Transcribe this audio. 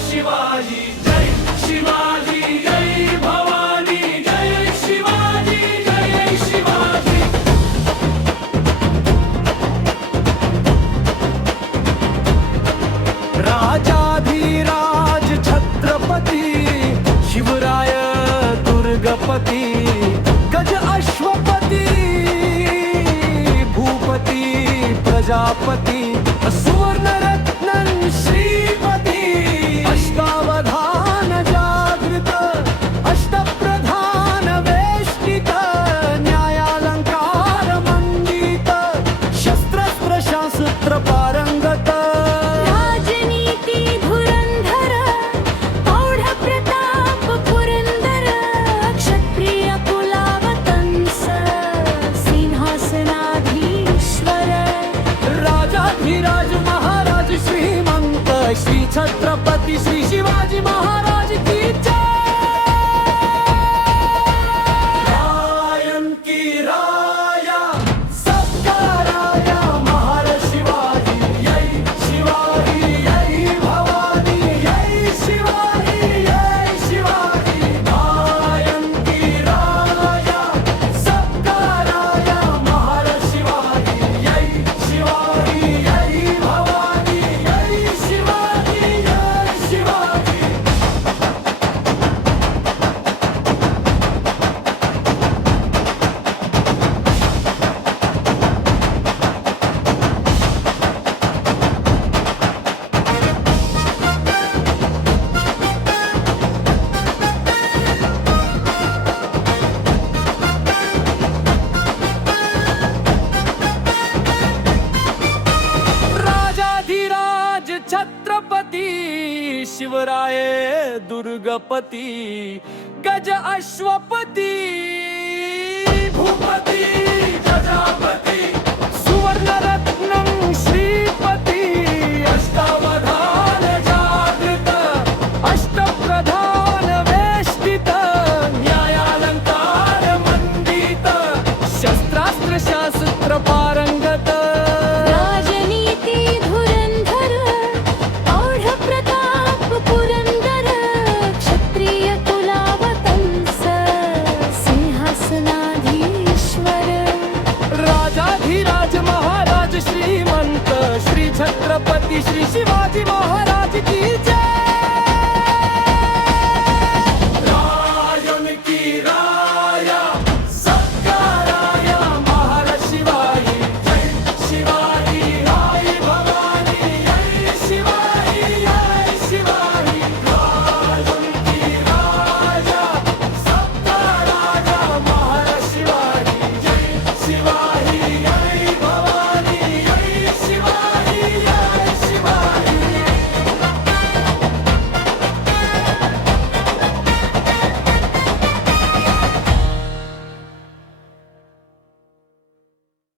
शिवाजी जय शिवाजी जय भवानी जय शिवाजी जय शिवाजी। राजाधिराज छत्रपती शिवराय दुर्गपती गज अश्वपती भूपती प्रजापती सुवर्णरत्न श्रीपती अष्टावधान जागृत अष्टप्रधान वेष्टित न्यायालंकार मंडित शस्त्र शास्त्र पारंगत राजनीती धुरंधर प्रौढ प्रताप पुरंदर क्षत्रिय कुलावतंस सिंहासनाधीश्वर राजाधिराज महाराज श्रीमंत श्री छत्रपती श्री शिवाजी महाराज की जय। रायन की राया सबका राया महाराज शिवाजी जय शिवाजी जय भवानी जय शिवाजी जय शिवाजी। रायन की राया सबका राया महाराज शिवाजी जय शिवाजी जय भवानी जय शिवाजी जय शिवाजी। राजाधिराज छत्रपती शिवराय दुर्गपती गज अश्वपती भूपती प्रजापती सुवर्णरत्न श्रीपती अष्टावधान जागृत अष्टप्रधान वेष्टित न्यायालंकार मंडित शस्त्रास्त्र शास्त्र पारंगत राजनीती धुरंधर प्रौढ प्रताप पुरंदर क्षत्रिय कुलावतंस सिंहासनाधीश्वर राजाधिराज महाराज श्रीमंत श्री छत्रपती श्री शिवाजी महाराज की जय।